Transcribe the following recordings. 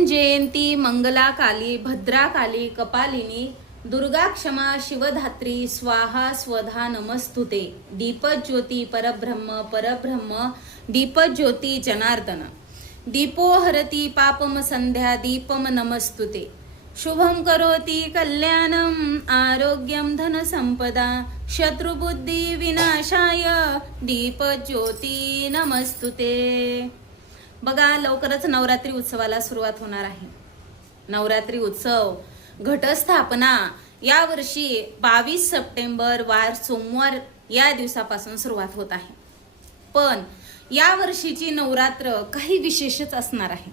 ओम जयंती मंगला काली भद्रा काली कपालिनी दुर्गा क्षमा शिवधात्री स्वाहा स्वधा नमस्तुते. दीपज्योती परब्रह्म परब्रह्म दीपज्योती जनार्दन. दीपो हरती पापम संध्या दीपम नमस्तुते. शुभम करोति कल्याणम आरोग्यम धन संपदा शत्रुबुद्धी विनाशाय दीपज्योती नमस्तुते. बघा लवकरच नवरात्री उत्सवाला सुरुवात होणार आहे. नवरात्री उत्सव घटस्थापना या वर्षी बावीस सप्टेंबर वार सोमवार या दिवसापासून सुरुवात होत आहे. पण या वर्षीची नवरात्र काही विशेषच असणार आहे.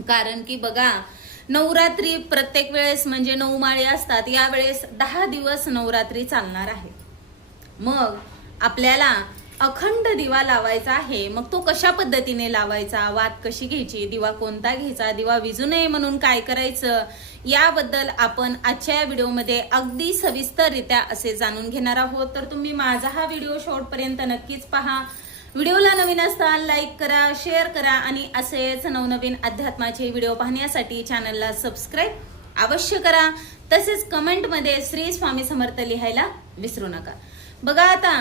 कारण की बघा नवरात्री प्रत्येक वेळेस म्हणजे नऊ माळे असतात यावेळेस दहा दिवस नवरात्री चालणार आहे. मग आपल्याला अखंड दिवा लावायचा आहे. मग तो कशा पद्धतीने लावायचा? वात कशी घ्यायची? दिवा कोणता घ्यायचा? दिवा विजू नये म्हणून काय करायचं? याबद्दल आपण आजच्या या व्हिडिओमध्ये अगदी सविस्तररित्या असे जाणून घेणार आहोत. तर तुम्ही माझा हा व्हिडिओ शेवटपर्यंत नक्कीच पहा. व्हिडिओला नवीन असताल लाईक करा शेअर करा आणि असेच नवनवीन अध्यात्माचे व्हिडिओ पाहण्यासाठी चॅनलला सबस्क्राईब अवश्य करा. तसेच कमेंटमध्ये श्री स्वामी समर्थ लिहायला विसरू नका. बघा आता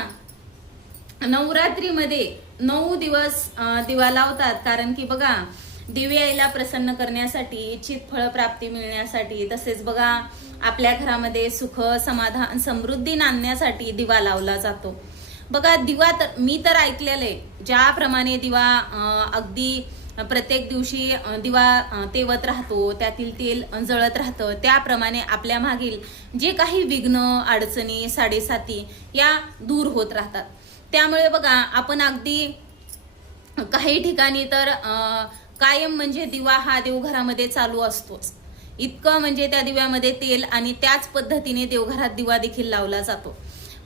नवरात्रीमध्ये नऊ दिवस दिवा लावतात. कारण की बघा दिवे आईला प्रसन्न करण्यासाठी इच्छित फळ प्राप्ती मिळण्यासाठी तसेच बघा आपल्या घरामध्ये सुख समाधान समृद्धी नांदण्यासाठी दिवा लावला जातो. बघा दिवा तर मी तर ऐकलेलं आहे ज्याप्रमाणे दिवा अगदी प्रत्येक दिवशी दिवा तेवत राहतो त्यातील तेल जळत राहतं त्याप्रमाणे आपल्या मागील जे काही विघ्न अडचणी साडेसाती या दूर होत राहतात. त्यामुळे बघा आपण अगदी काही ठिकाणी तर कायम म्हणजे दिवा हा देवघरामध्ये चालू असतोच. इतकं म्हणजे त्या दिव्यामध्ये तेल आणि त्याच पद्धतीने देवघरात दिवा देखील लावला जातो.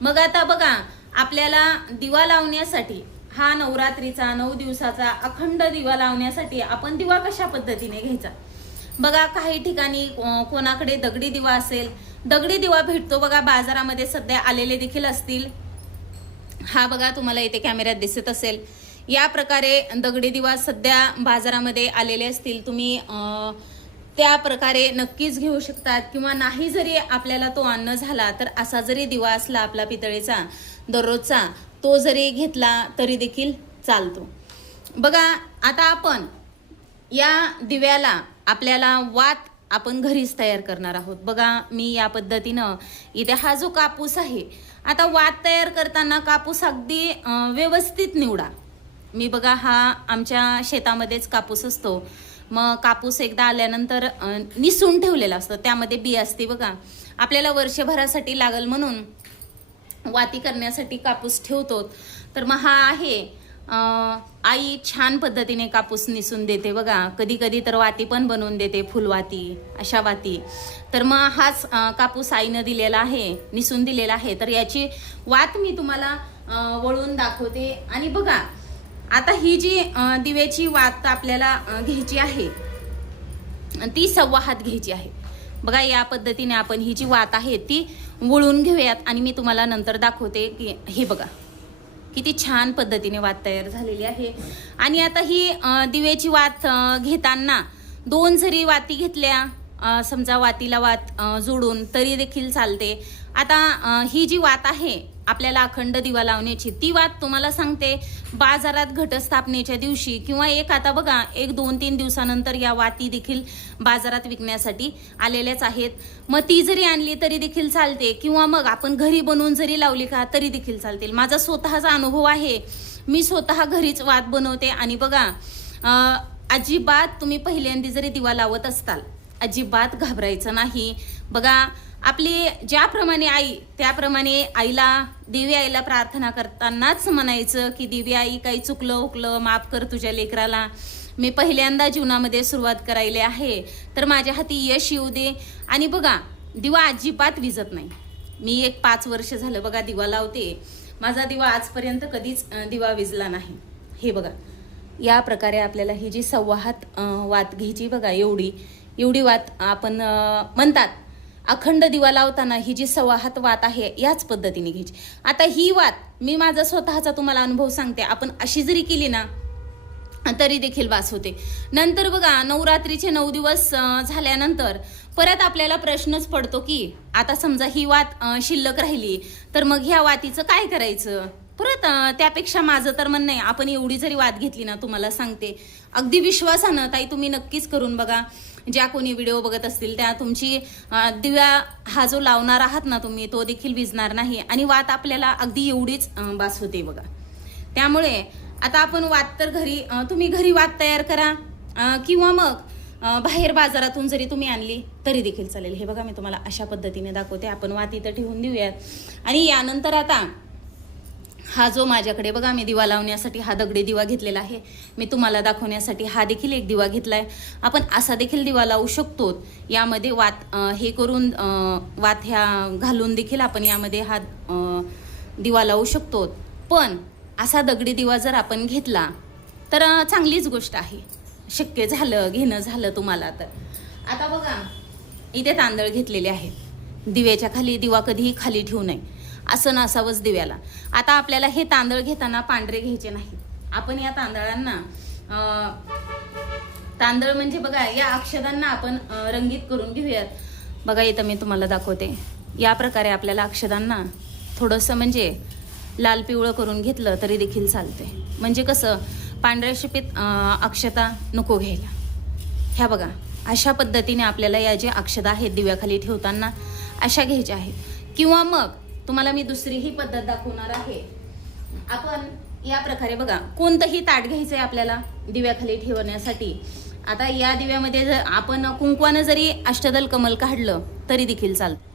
मग आता बघा आपल्याला दिवा लावण्यासाठी हा नवरात्रीचा नऊ दिवसाचा अखंड दिवा लावण्यासाठी आपण दिवा कशा पद्धतीने घ्यायचा? बघा काही ठिकाणी कोणाकडे दगडी दिवा असेल दगडी दिवा भेटतो बघा बाजारामध्ये सध्या आलेले देखील असतील. हा बघा तुम्हाला इथे कॅमेऱ्यात दिसत असेल. या प्रकारे दगडी दिवा सध्या बाजारामध्ये आलेले असतील. तुम्ही त्या प्रकारे नक्कीच घेऊ शकतात. किंवा नाही जरी आपल्याला तो अन्न झाला तर असा जरी दिवा असला आपला पितळेचा दररोजचा तो जरी घेतला तरी देखील चालतो. बघा आता आपण या दिव्याला आपल्याला वात आपण घरीच तयार करणार आहोत. बघा मी या पद्धतीनं इथे हा जो कापूस आहे आता वात तयार करताना कापूस अगदी व्यवस्थित निवडा. मी बघा हा आमच्या शेतामध्येच कापूस असतो. मग कापूस एकदा आल्यानंतर निसून ठेवलेला असतो. त्यामध्ये बी असते बघा. आपल्याला वर्षभरासाठी लागल म्हणून वाती करण्यासाठी कापूस ठेवतो. तर मग हा आहे. आई छान पद्धतीने कापूस निसून देते बघा. कधी कधी तर वाती पण बनवून देते फुलवाती अशा वाती. तर मग हाच कापूस आईनं दिलेला आहे निसून दिलेला आहे. तर याची वात मी तुम्हाला वळून दाखवते. आणि बघा आता ही जी दिव्याची वात आपल्याला घ्यायची आहे ती सव्वा हात घ्यायची आहे. बघा या पद्धतीने आपण ही जी वात आहे ती वळून घेऊयात. आणि मी तुम्हाला नंतर दाखवते की हे बघा. किती छान पद्धतीने वात तयार झालेली आहे. आणि आता ही दिव्याची वात घेताना दोन जरी वाती घेतल्या समजा वातीला वात जोडून तरी देखील चालते. आता ही जी वात आहे आपल्याला अखंड दिवा लावण्याची ती वात तुम्हाला सांगते. बाजारात घटस्थापनेच्या दिवशी किंवा एक आता बघा एक दोन तीन दिवसानंतर या वाती देखील बाजारात विकण्यासाठी आलेल्याच आहेत. मग ती जरी आणली तरी देखील चालते किंवा मग आपण घरी बनवून जरी लावली का तरी देखील चालतील. माझा स्वतःचा अनुभव आहे. मी स्वतः घरीच वात बनवते आणि बघा अजिबात तुम्ही पहिल्यांदा जरी दिवा लावत असताल अजिबात घाबरायचं नाही. बघा आपली ज्याप्रमाणे आई त्याप्रमाणे आईला देवी आईला प्रार्थना करतानाच म्हणायचं की देवी आई काही चुकलं उकलं माफ कर तुझ्या लेकराला. मी पहिल्यांदा जीवनामध्ये सुरुवात करायले आहे. तर माझ्या हाती यश येऊ दे. आणि बघा दिवा अजिबात विजत नाही. मी एक पाच वर्ष झालं बघा दिवा लावते. माझा दिवा आजपर्यंत कधीच दिवा विजला नाही. हे बघा या प्रकारे आपल्याला ही जी संवाहात वाद वात घ्यायची बघा एवढी एवढी वात आपण म्हणतात अखंड दिवा लावताना ही जी संवाहात वात आहे याच पद्धतीने घ्यायची. आता ही वात मी माझा स्वतःचा तुम्हाला अनुभव सांगते. आपण अशी जरी केली ना तरी देखील वास होते. नंतर बघा नवरात्रीचे नऊ दिवस झाल्यानंतर परत आपल्याला प्रश्नच पडतो की आता समजा ही वात शिल्लक राहिली तर मग ह्या वातीचं काय करायचं? परत त्यापेक्षा माझं तर म्हणणं आहे आपण एवढी जरी वाद घेतली ना तुम्हाला सांगते. अगदी विश्वासानं ताई तुम्ही नक्कीच करून बघा. ज्या कोणी व्हिडिओ बघत असतील त्या तुमची दिव्या हा जो लावणार आहात ना तुम्ही तो देखील विजणार नाही. आणि वात आपल्याला अगदी एवढीच बास होते बघा. त्यामुळे आता आपण वात तर घरी तुम्ही घरी वात तयार करा. किंवा मग बाहेर बाजारातून जरी तुम्ही आणली तरी देखील चालेल. हे बघा मी तुम्हाला अशा पद्धतीने दाखवते. आपण वात इथं ठेवून देऊयात. आणि यानंतर आता हा जो माझ्याकडे बघा मी दिवा लावण्यासाठी हा दगडी दिवा घेतलेला आहे. मी तुम्हाला दाखवण्यासाठी हा देखील एक दिवा घेतला आहे आपण असा देखील दिवा लावू शकतो. यामध्ये वात हे करून वात ह्या घालून देखील आपण यामध्ये हा दिवा लावू शकतो. पण असा दगडी दिवा जर आपण घेतला तर चांगलीच गोष्ट आहे. शक्य झालं घेणं झालं तुम्हाला तर. आता बघा इथे तांदळ घेतलेले आहेत. दिव्याच्या खाली दिवा कधीही खाली ठेवू नये. असं नसावंच दिव्याला. आता आपल्याला हे तांदळ घेताना पांढरे घ्यायचे नाही आपण या तांदळांना तांदळ म्हणजे बघा या अक्षदांना आपण रंगीत करून घेऊयात. बघा इथं मी तुम्हाला दाखवते. या प्रकारे आपल्याला अक्षदांना थोडंसं म्हणजे लाल पिवळं करून घेतलं तरी देखील चालते. म्हणजे कसं पांढऱ्या शिपीत अक्षता नको घ्यायला. ह्या बघा अशा पद्धतीने आपल्याला या ज्या अक्षदा आहेत दिव्याखाली ठेवताना अशा घ्यायच्या आहेत. किंवा मग तुम्हाला मी दुसरीही पद्धत दाखवणार आहे. आपण या प्रकारे बघा कोणतंही ताट घ्यायचं आहे आपल्याला दिव्याखाली ठेवण्यासाठी. आता या दिव्यामध्ये जर आपण कुंकवानं जरी अष्टदल कमल काढलं तरी देखील चालतं.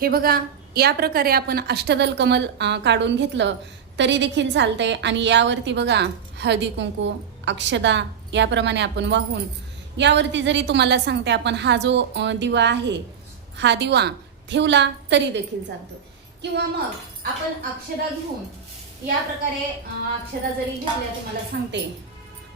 हे बघा या प्रकारे आपण अष्टदल कमल काढून घेतलं तरी देखील चालतंय. आणि यावरती बघा हळदी कुंकू अक्षदा याप्रमाणे आपण वाहून यावरती जरी तुम्हाला सांगते आपण हा जो दिवा आहे हा दिवा ठेवला तरी देखील चालतो. किंवा मग आपण अक्षदा घेऊन या प्रकारे अक्षदा जरी घेतल्या तुम्हाला सांगते.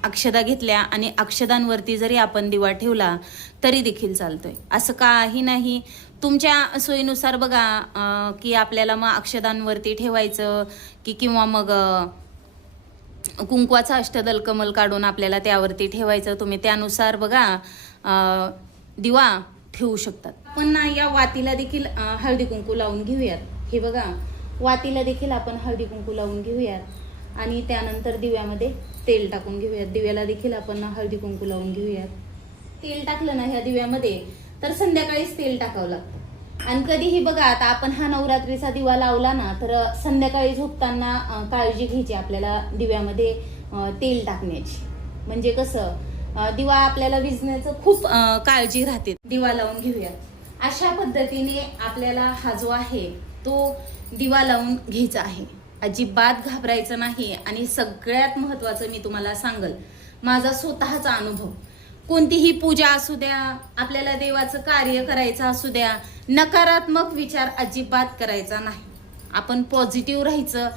अक्षदा घेतल्या आणि अक्षदांवरती जरी आपण दिवा ठेवला तरी देखील चालतोय. असं काही नाही. तुमच्या सोयीनुसार बघा की आपल्याला मग अक्षदांवरती ठेवायचं की किंवा मग कुंकवाचा अष्टदल कमल काढून आपल्याला त्यावरती ठेवायचं. तुम्ही त्यानुसार बघा दिवा ठेवू शकतात. पण ना या वातीला देखील हळदी कुंकू लावून घेऊयात. हे बघा वातीला देखील आपण हळदी कुंकू लावून घेऊयात. आणि त्यानंतर दिव्यामध्ये तेल टाकून घेऊयात. दिव्याला देखील आपण हळदी कुंकू लावून घेऊयात. तेल टाकलं ना ह्या दिव्यामध्ये तर संध्याकाळीच तेल टाकावं लागतं. आणि कधीही बघा आता आपण हा नवरात्रीचा दिवा लावला ना तर संध्याकाळी झोपताना काळजी घ्यायची आपल्याला दिव्यामध्ये तेल टाकण्याची. म्हणजे कसं दिवा आपल्याला विजण्याचं खूप काळजी राहते. दिवा लावून घेऊया. अशा पद्धतीने आपल्याला हा जो आहे तो दिवा लावून घ्यायचा आहे. अजिबात घाबरायचं नाही आणि सगळ्यात महत्वाचं मी तुम्हाला सांगल माझा स्वतःचा अनुभव. कोणतीही पूजा असू द्या आपल्याला देवाचं कार्य करायचं असू द्या नकारात्मक विचार अजिबात करायचा नाही. आपण पॉझिटिव्ह राहायचं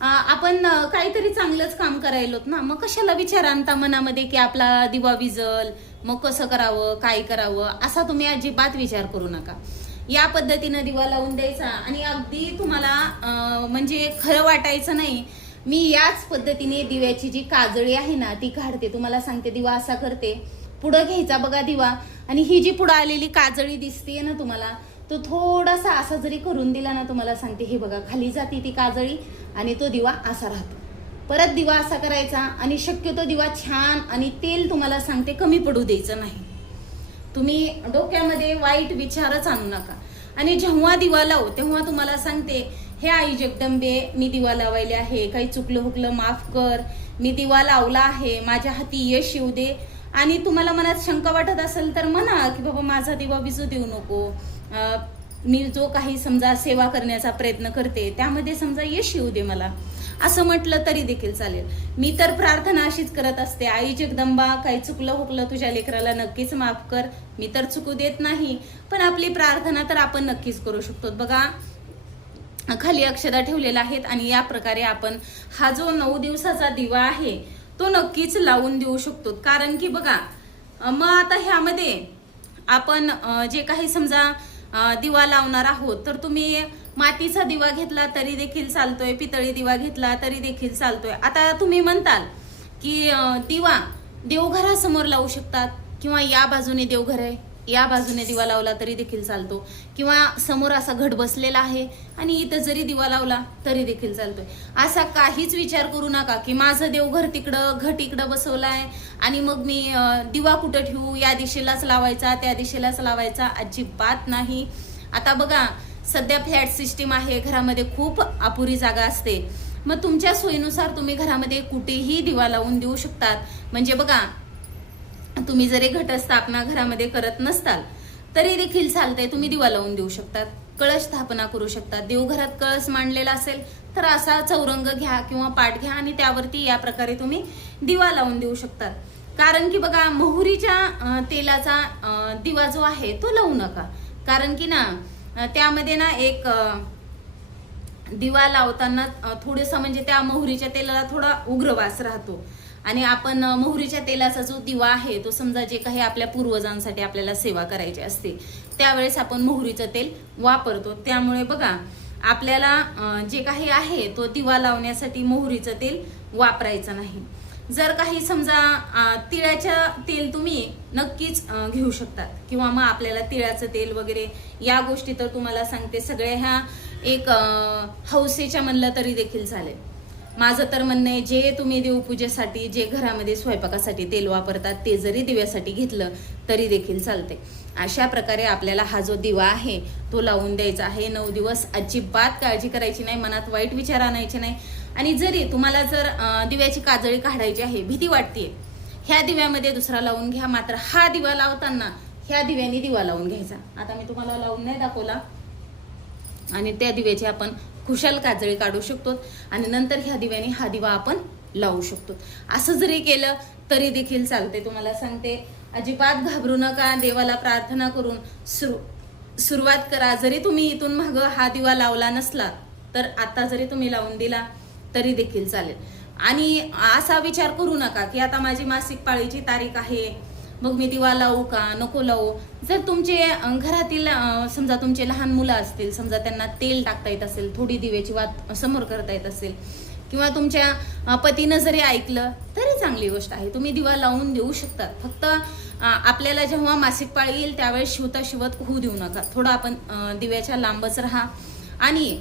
आपण काहीतरी चांगलंच काम करायलोत ना. मग कशाला विचार आणता मनामध्ये की आपला दिवा विजल मग कसं करावं काय करावं असा तुम्ही अजिबात विचार करू नका. या पद्धतीनं दिवा लावून द्यायचा आणि अगदी तुम्हाला म्हणजे खरं वाटायचं नाही. मी याच पद्धतीने दिव्याची जी काजळी आहे ना ती काढते. तुम्हाला सांगते दिवा असा करते. पुढं घ्यायचा बघा दिवा. आणि ही जी पुढं आलेली काजळी दिसते ना तुम्हाला तो थोडासा असा जरी करून दिला ना तुम्हाला सांगते हे बघा खाली जाते ती काजळी. आणि तो दिवा असा राहतो. परत दिवा असा करायचा आणि शक्यतो दिवा छान आणि तेल तुम्हाला सांगते कमी पडू द्यायचं नाही. तुम्ही डोक्यामध्ये वाईट विचारच आणू नका. आणि जेव्हा दिवा लावू तेव्हा तुम्हाला सांगते हे आई जगदंबे मी दिवा लावायले आहे काही चुकलं हुकलं माफ कर. मी दिवा लावला आहे माझ्या हाती यश येऊ दे. आणि तुम्हाला मनात शंका वाटत असेल तर म्हणा की बाबा माझा दिवा विजू देऊ नको. मी जो काही समजा सेवा करण्याचा प्रयत्न करते त्यामध्ये समजा यश येऊ दे मला. असं म्हटलं तरी देखील चालेल. मी तर प्रार्थना अशीच करत असते आई जगदंबा काही चुकलं हुकलं तुझ्या लेकराला नक्कीच माफ कर. मी तर चुकू देत नाही पण आपली प्रार्थना तर आपण नक्कीच करू शकतो. बघा खाली अक्षदा ठेवलेल्या आहेत आणि या प्रकारे आपण हा जो नऊ दिवसाचा दिवा आहे तो नक्कीच लावून देऊ शकतो. कारण की बघा मग आता ह्यामध्ये आपण जे काही समजा दिवा लावणार आहोत. तर तुम्ही मातीचा दिवा घेतला तरी देखील चालतोय पितळी दिवा घेतला तरी देखील चालतोय. आता तुम्ही म्हणताल की दिवा देवघरासमोर लावू शकतात किंवा या बाजूने देवघर आहे? या बाजूने दिवा लावला तरी देखील चालतो. किंवा समोर असा घट बसलेला आहे आणि इथं जरी दिवा लावला तरी देखील चालतोय. असा काहीच विचार करू नका की माझं देवघर तिकडं घट इकडं बसवलाय आणि मग मी दिवा कुठं ठेवू? या दिशेलाच लावायचा त्या दिशेलाच लावायचा अजिबात नाही. आता बघा सध्या फ्लॅट सिस्टीम आहे घरामध्ये खूप अपुरी जागा असते. मग तुमच्या सोयीनुसार तुम्ही घरामध्ये कुठेही दिवा लावून देऊ शकतात. म्हणजे बघा तुम्ही जरी घटस्थापना घरामध्ये करत नसताल तरी देखील चालतंय तुम्ही दिवा लावून देऊ शकतात कळश स्थापना करू शकतात. देवघरात कळस मांडलेला असेल तर असा चौरंग घ्या किंवा पाठ घ्या आणि त्यावरती या प्रकारे तुम्ही दिवा लावून देऊ शकतात. कारण की बघा मोहरीच्या तेलाचा दिवा जो आहे तो लावू नका. कारण की ना त्यामध्ये ना एक दिवा लावताना थोडंसं म्हणजे त्या मोहरीच्या तेलाला थोडा उग्र वास राहतो. आणि आपण मोहरीच्या तेलाचा जो दिवा आहे तो समजा जे काही आपल्या पूर्वजांसाठी आपल्याला सेवा करायची असते त्यावेळेस आपण मोहरीचं तेल वापरतो. त्यामुळे बघा आपल्याला जे काही आहे तो दिवा लावण्यासाठी मोहरीचं तेल वापरायचं नाही. जर काही समजा तिळाच्या तेल तुम्ही नक्कीच घेऊ शकतात किंवा मग आपल्याला तिळाचं तेल वगैरे या गोष्टी तर तुम्हाला सांगते. सगळ्या ह्या एक हौसेच्या म्हणलं तरी देखील चालेल. माझं तर म्हणणं आहे जे तुम्ही देवपूजेसाठी जे घरामध्ये स्वयंपाकासाठी तेल वापरतात ते जरी दिव्यासाठी घेतलं तरी देखील चालते अशा प्रकारे आपल्याला हा जो दिवा आहे तो लावून द्यायचा आहे. नऊ दिवस अजिबात काळजी करायची नाही मनात वाईट विचार आणायचे नाही. आणि जरी तुम्हाला जर दिव्याची काजळी काढायची आहे भीती वाटते ह्या दिव्यामध्ये दुसरा लावून घ्या. मात्र हा दिवा लावताना ह्या दिव्याने दिवा लावून घ्यायचा. आता मी तुम्हाला लावून नाही दाखवला. आणि त्या दिव्याची आपण खुशाल काजळी काढू शकतो आणि नंतर ह्या दिव्याने हा दिवा आपण लावू शकतो. असं जरी केलं तरी देखील चालते तुम्हाला सांगते अजिबात घाबरू नका देवाला प्रार्थना करून सुरू सुरुवात करा. जरी तुम्ही इथून मागं हा दिवा लावला नसला तर आता जरी तुम्ही लावून दिला तरी देखील चालेल. आणि असा विचार करू नका की आता माझी मासिक पाळीची तारीख आहे मग मी दिवा लावू का? नको लावू. जर तुमचे घरातील समजा तुमचे लहान मुलं असतील समजा त्यांना तेल टाकता येत असेल थोडी दिव्याची वात समोर करता येत असेल किंवा तुमच्या पतीनं जरी ऐकलं तरी चांगली गोष्ट आहे. तुम्ही दिवा लावून देऊ शकतात फक्त आपल्याला जेव्हा मासिक पाळी येईल त्यावेळेस शिवता शिवत होऊ देऊ नका. थोडं आपण दिव्याच्या लांबच राहा. आणि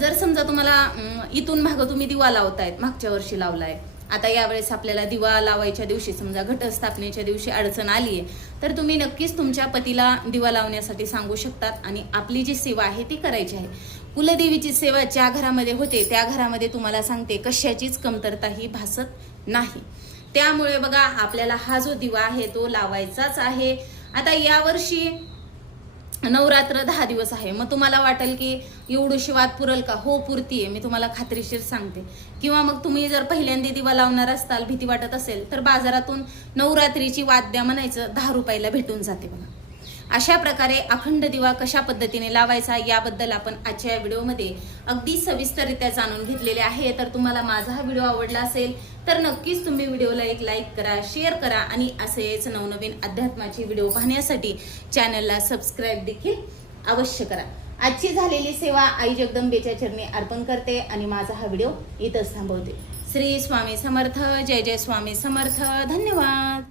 जर समजा तुम्हाला इथून मागं तुम्ही दिवा लावतायत मागच्या वर्षी लावलाय आता यावेळेस आपल्याला दिवा लावायच्या दिवशी समजा घटस्थापनेच्या दिवशी अडचण आली आहे तर तुम्ही नक्कीच तुमच्या पतीला दिवा लावण्यासाठी सांगू शकतात आणि आपली जी सेवा आहे ती करायची आहे. कुलदेवीची सेवा ज्या घरामध्ये होते त्या घरामध्ये तुम्हाला सांगते कशाचीच कमतरता ही भासत नाही. त्यामुळे बघा आपल्याला हा जो दिवा आहे तो लावायचाच आहे. आता यावर्षी नवरात्र दहा दिवस आहे. मग तुम्हाला वाटेल की एवढीशी वाद पुरल का? हो पुरती आहे मी तुम्हाला खात्रीशीर सांगते. किंवा मग तुम्ही जर पहिल्यांदा दिवा लावणार असताल भीती वाटत असेल तर बाजारातून नवरात्रीची वाद्या म्हणायचं दहा रुपयाला भेटून जाते बघा. अशा प्रकारे अखंड दिवा कशा पद्धतीने लावायचा याबद्दल आपण आजच्या या व्हिडिओमध्ये अगदी सविस्तररित्या जाणून घेतलेले आहे. तर तुम्हाला माझा हा व्हिडिओ आवडला असेल तर नक्कीच तुम्ही व्हिडिओला एक लाईक करा शेअर करा आणि असेच नवनवीन अध्यात्माची व्हिडिओ पाहण्यासाठी चॅनलला सबस्क्राईब देखील अवश्य करा. आजची झालेली सेवा आई जगदंबेच्या चरणी अर्पण करते आणि माझा हा व्हिडिओ इथंच थांबवते. श्री स्वामी समर्थ जय जय स्वामी समर्थ धन्यवाद.